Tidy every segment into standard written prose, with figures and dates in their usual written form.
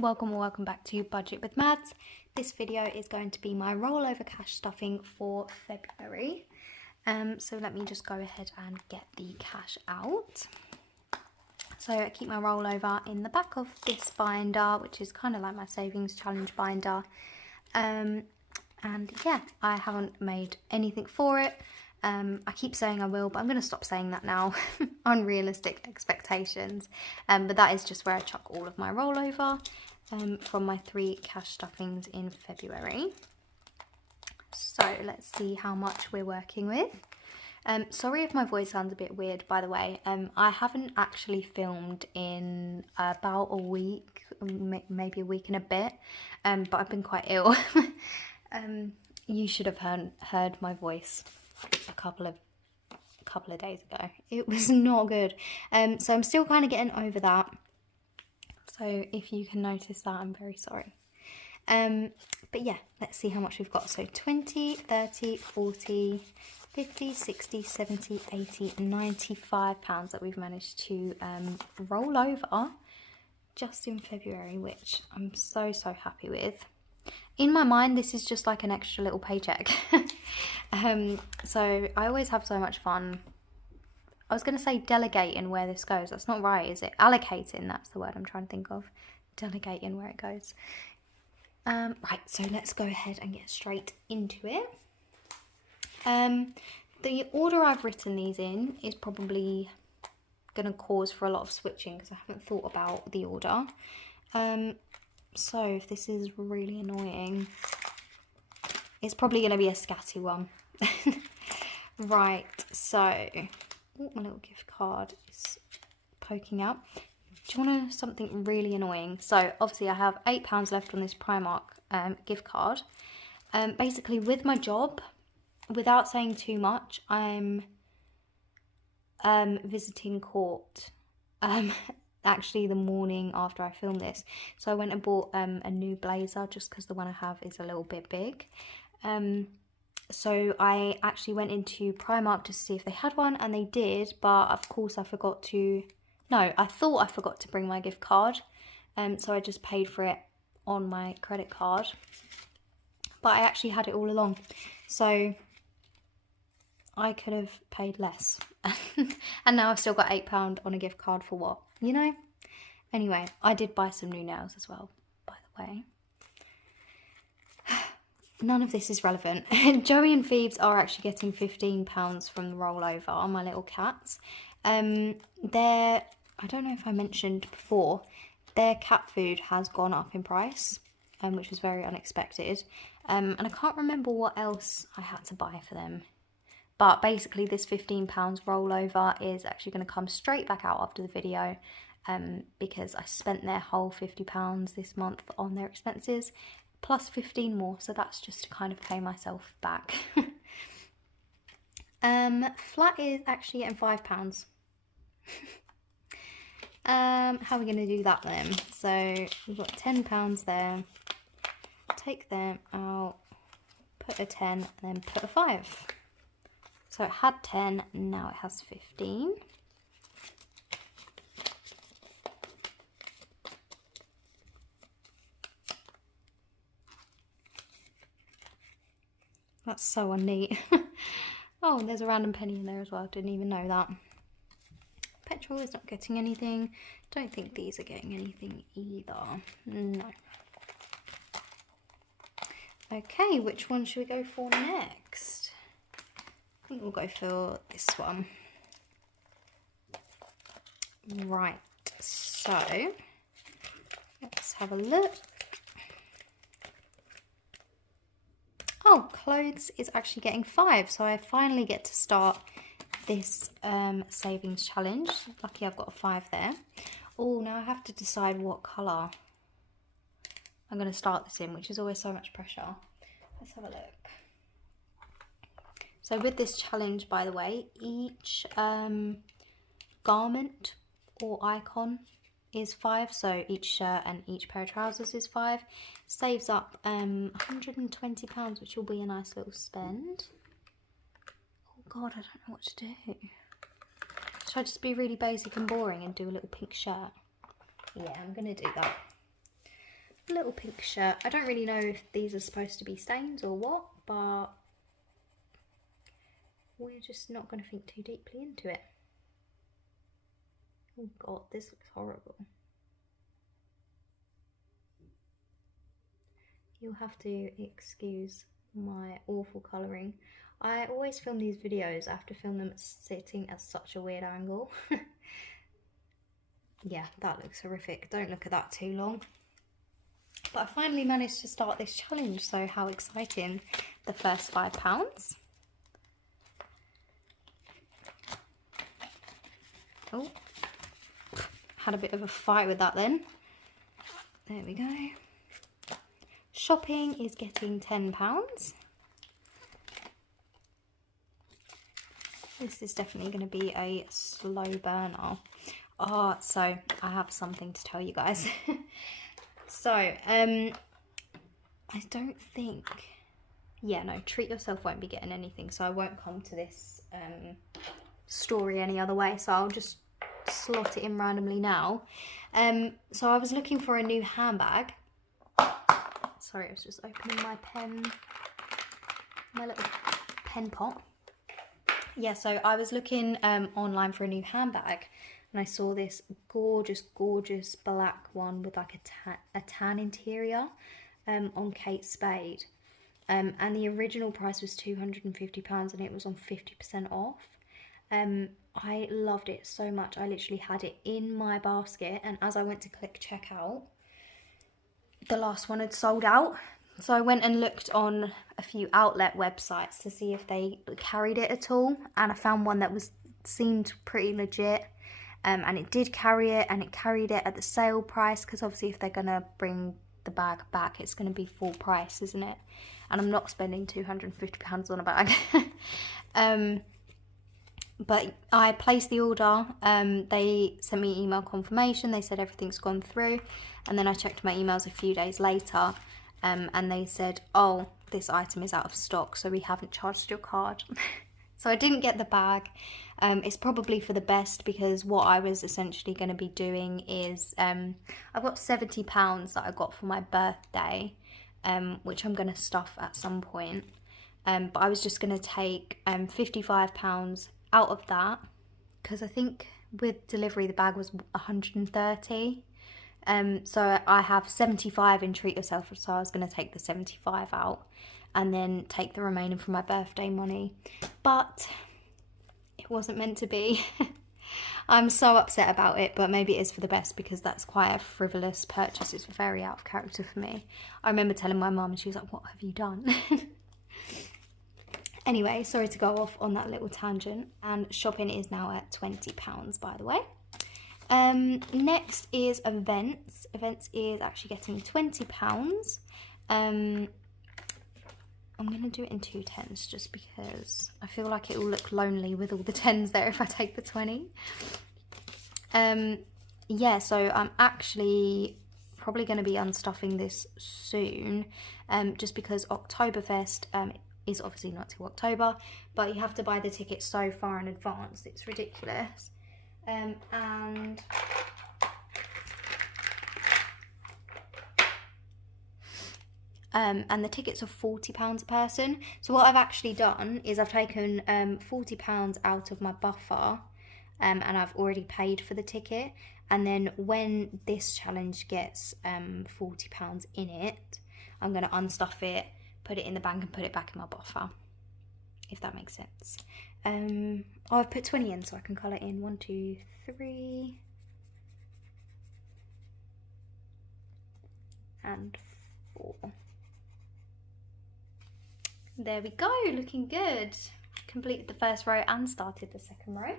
welcome or welcome back to Budget with Mads. This video is going to be my rollover cash stuffing for February. So let me just go ahead and get the cash out. So I keep my rollover in the back of this binder, which is kind of like my savings challenge binder. And yeah, I haven't made anything for it. I keep saying I will, but I'm going to stop saying that now. Unrealistic expectations. But that is just where I chuck all of my rollover from my 3 cash stuffings in February. So let's see how much we're working with. Sorry if my voice sounds a bit weird, by the way. I haven't actually filmed in about a week, maybe a week and a bit, but I've been quite ill. You should have heard my voice a couple of days ago. It was not good. So I'm still kind of getting over that. So if you can notice that, I'm very sorry. But yeah, let's see how much we've got. So 20, 30, 40, 50, 60, 70, 80, £95 that we've managed to roll over just in February, which I'm so happy with. In my mind, this is just like an extra little paycheck. So I always have so much fun. I was going to say delegating where this goes. That's not right, is it? Allocating, that's the word I'm trying to think of. Delegating where it goes. Right, so let's go ahead and get straight into it. The order I've written these in is probably going to cause for a lot of switching because I haven't thought about the order. So if this is really annoying, it's probably going to be a scatty one. Right, so my little gift card is poking out. Do you want something really annoying? So obviously I have £8 left on this Primark gift card. Basically with my job, without saying too much, I'm visiting court actually the morning after I filmed this. So I went and bought a new blazer just because the one I have is a little bit big. So I actually went into Primark to see if they had one, and they did, but of course I forgot to, no, I thought I forgot to bring my gift card. So I just paid for it on my credit card, but I actually had it all along. So I could have paid less. And now I've still got £8 on a gift card for what? You know? Anyway, I did buy some new nails as well, by the way. None of this is relevant. Joey and Phoebes are actually getting £15 from the rollover on my little cats. I don't know if I mentioned before, their cat food has gone up in price, which was very unexpected. And I can't remember what else I had to buy for them. But basically this £15 rollover is actually going to come straight back out after the video, because I spent their whole £50 this month on their expenses, plus 15 more, so that's just to kind of pay myself back. Flat is actually getting £5. How are we going to do that then? So we've got £10 there, take them out, put a 10 and then put a 5. So it had 10, now it has 15. That's so unneat. Oh, there's a random penny in there as well. Didn't even know that. Petrol is not getting anything. Don't think these are getting anything either. No. Okay, which one should we go for next? I think we'll go for this one. Right, so let's have a look. Oh, clothes is actually getting 5, so I finally get to start this savings challenge. Lucky I've got a 5 there. Oh, now I have to decide what colour I'm going to start this in, which is always so much pressure. Let's have a look. So with this challenge, by the way, each garment or icon is 5, so each shirt and each pair of trousers is 5. Saves up £120, which will be a nice little spend. Oh god, I don't know what to do. Should I just be really basic and boring and do a little pink shirt? Yeah, I'm going to do that. little pink shirt. I don't really know if these are supposed to be stains or what, but we're just not going to think too deeply into it. Oh god, this looks horrible. You'll have to excuse my awful colouring. I always film these videos, I have to film them sitting at such a weird angle. Yeah, that looks horrific. Don't look at that too long. But I finally managed to start this challenge, so how exciting. The first £5. Oh, had a bit of a fight with that then. There we go. Shopping is getting £10. This is definitely going to be a slow burner. Oh, so I have something to tell you guys. So, I don't think... Yeah, no, Treat Yourself won't be getting anything, so I won't come to this story any other way, so I'll just slot it in randomly now. So I was looking for a new handbag. Sorry, I was just opening my pen, my little pen pot. Yeah, so I was looking online for a new handbag, and I saw this gorgeous, gorgeous black one with like a tan interior on Kate Spade. And the original price was £250 and it was on 50% off. I loved it so much. I literally had it in my basket, and as I went to click checkout, the last one had sold out. So I went and looked on a few outlet websites to see if they carried it at all, and I found one that seemed pretty legit. And it did carry it, and it carried it at the sale price, because obviously if they're going to bring the bag back, it's going to be full price, isn't it? And I'm not spending £250 on a bag. But I placed the order. They sent me email confirmation. They said everything's gone through. And then I checked my emails a few days later, and they said, oh, this item is out of stock, so we haven't charged your card. So I didn't get the bag. It's probably for the best, because what I was essentially going to be doing is I've got £70 that I got for my birthday, which I'm going to stuff at some point. But I was just going to take £55 out of that, because I think with delivery the bag was £130. So I have 75 in Treat Yourself, so I was going to take the 75 out and then take the remaining from my birthday money. But it wasn't meant to be. I'm so upset about it, but maybe it is for the best, because that's quite a frivolous purchase. It's very out of character for me. I remember telling my mum, and she was like, what have you done? Anyway, sorry to go off on that little tangent. And shopping is now at £20, by the way. Next is events. Events is actually getting £20. I'm going to do it in 2 tens, just because I feel like it will look lonely with all the 10s there if I take the 20. Yeah, so I'm actually probably going to be unstuffing this soon, just because Oktoberfest is obviously not till October, but you have to buy the tickets so far in advance, it's ridiculous. And the tickets are £40 a person. So what I've actually done is I've taken £40 out of my buffer, and I've already paid for the ticket. And then when this challenge gets £40 in it, I'm going to unstuff it, put it in the bank and put it back in my buffer, if that makes sense. Oh, I've put 20 in so I can colour in 1, 2, 3 and 4. There we go, looking good. Completed the first row and started the second row.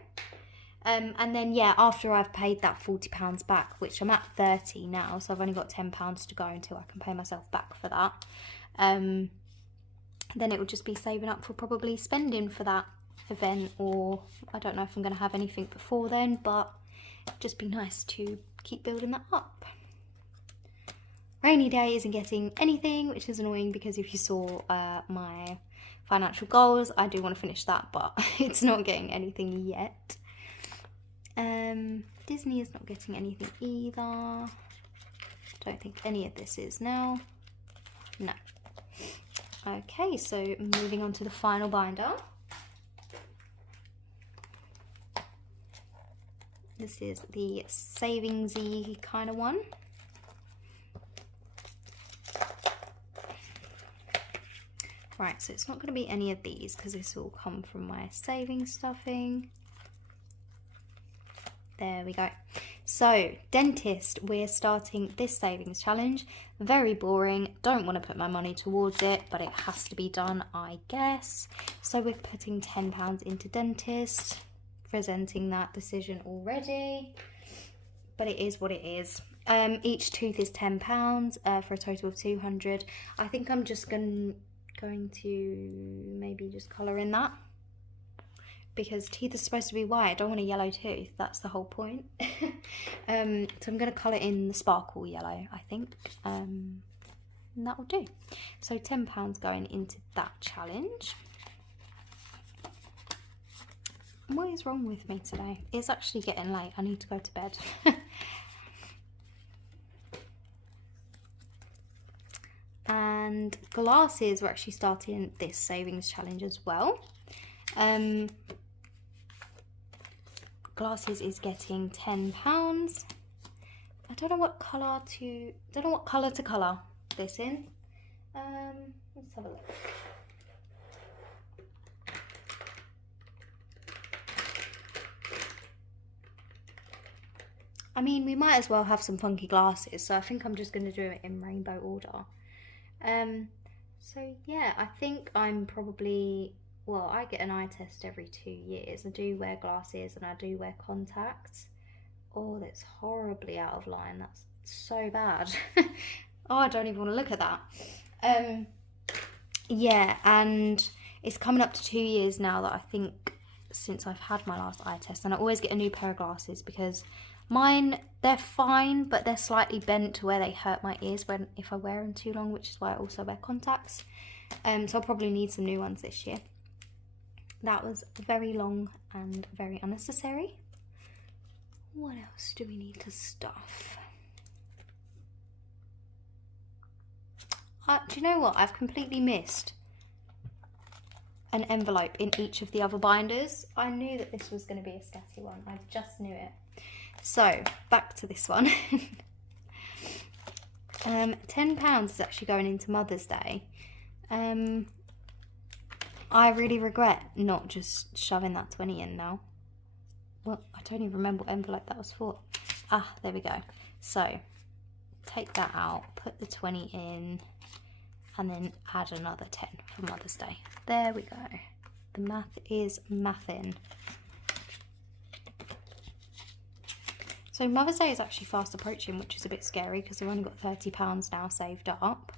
And then, yeah, after I've paid that £40 back, which I'm at 30 now, so I've only got £10 to go until I can pay myself back for that, then it will just be saving up for probably spending for that event, or I don't know if I'm going to have anything before then, but it'd just be nice to keep building that up. Rainy day isn't getting anything, which is annoying, because if you saw my financial goals, I do want to finish that, but it's not getting anything yet. Disney is not getting anything either. Don't think any of this is now. No. Okay, so moving on to the final binder. This is the savingsy kind of one. Right, so it's not going to be any of these because this will come from my savings stuffing. There we go. So, dentist, we're starting this savings challenge. Very boring. Don't want to put my money towards it, but it has to be done, I guess. So we're putting £10 into dentist. Resenting that decision already, but it is what it is. Each tooth is £10 for a total of 200. I think I'm just going to maybe just colour in that, because teeth are supposed to be white. I don't want a yellow tooth, that's the whole point. So I'm going to colour in the sparkle yellow, I think, and that will do. So £10 going into that challenge. What is wrong with me today? It's actually getting late. I need to go to bed. And glasses, we're actually starting this savings challenge as well. Glasses is getting £10. I don't know what colour to colour this in. Let's have a look. I mean, we might as well have some funky glasses, so I think I'm just going to do it in rainbow order. So yeah, I think I'm probably, well, I get an eye test every 2 years. I do wear glasses and I do wear contacts. Oh, that's horribly out of line. That's so bad. Oh, I don't even want to look at that. Yeah, and it's coming up to 2 years now that I think since I've had my last eye test, and I always get a new pair of glasses because mine, they're fine, but they're slightly bent to where they hurt my ears if I wear them too long, which is why I also wear contacts. So I'll probably need some new ones this year. That was very long and very unnecessary. What else do we need to stuff? Do you know what? I've completely missed an envelope in each of the other binders. I knew that this was going to be a scatty one. I just knew it. So, back to this one. £10 is actually going into Mother's Day. I really regret not just shoving that 20 in now. Well, I don't even remember what envelope that was for. Ah, there we go. So, take that out, put the 20 in, and then add another 10 for Mother's Day. There we go. The math is mathin'. So Mother's Day is actually fast approaching, which is a bit scary because I've only got £30 now saved up.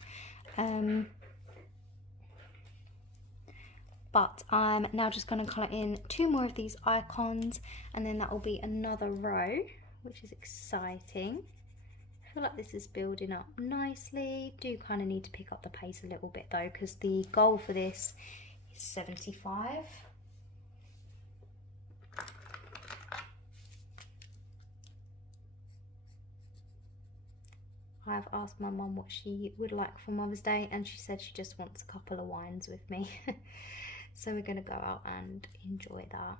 But I'm now just going to colour in 2 more of these icons, and then that will be another row, which is exciting. I feel like this is building up nicely. Do kind of need to pick up the pace a little bit though, because the goal for this is 75. I've asked my mum what she would like for Mother's Day, and she said she just wants a couple of wines with me. So we're going to go out and enjoy that.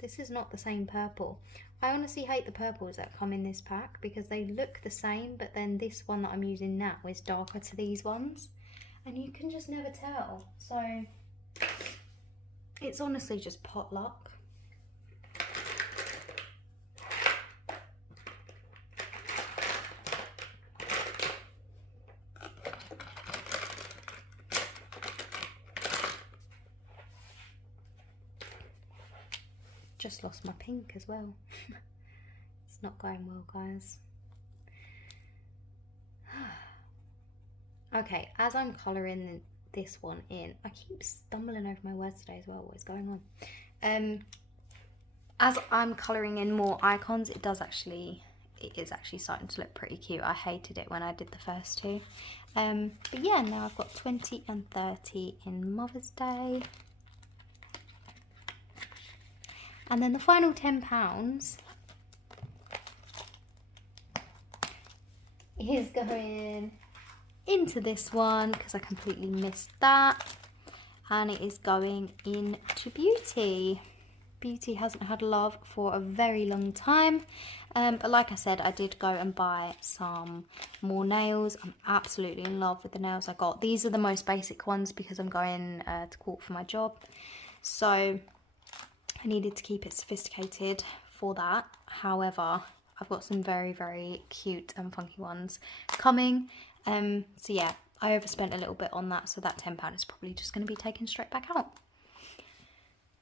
This is not the same purple. I honestly hate the purples that come in this pack because they look the same, but then this one that I'm using now is darker to these ones, and you can just never tell. So it's honestly just pot luck. Just lost my pink as well. It's not going well, guys. Okay, as I'm colouring this one in, I keep stumbling over my words today as well. What is going on? As I'm colouring in more icons, it is actually starting to look pretty cute. I hated it when I did the first 2. But yeah, now I've got 20 and 30 in Mother's Day. And then the final £10 is going into this one because I completely missed that, and it is going into Beauty. Beauty hasn't had love for a very long time, but like I said, I did go and buy some more nails. I'm absolutely in love with the nails I got. These are the most basic ones because I'm going to court for my job, so I needed to keep it sophisticated for that. However, I've got some very, very cute and funky ones coming. So yeah, I overspent a little bit on that, so that £10 is probably just going to be taken straight back out.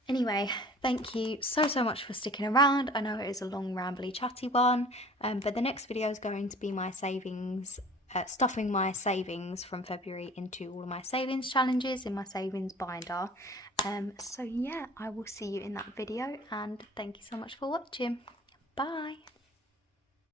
Anyway, thank you so much for sticking around. I know it is a long, rambly, chatty one, but the next video is going to be my savings, stuffing my savings from February into all of my savings challenges in my savings binder. So yeah, I will see you in that video, and thank you so much for watching. Bye.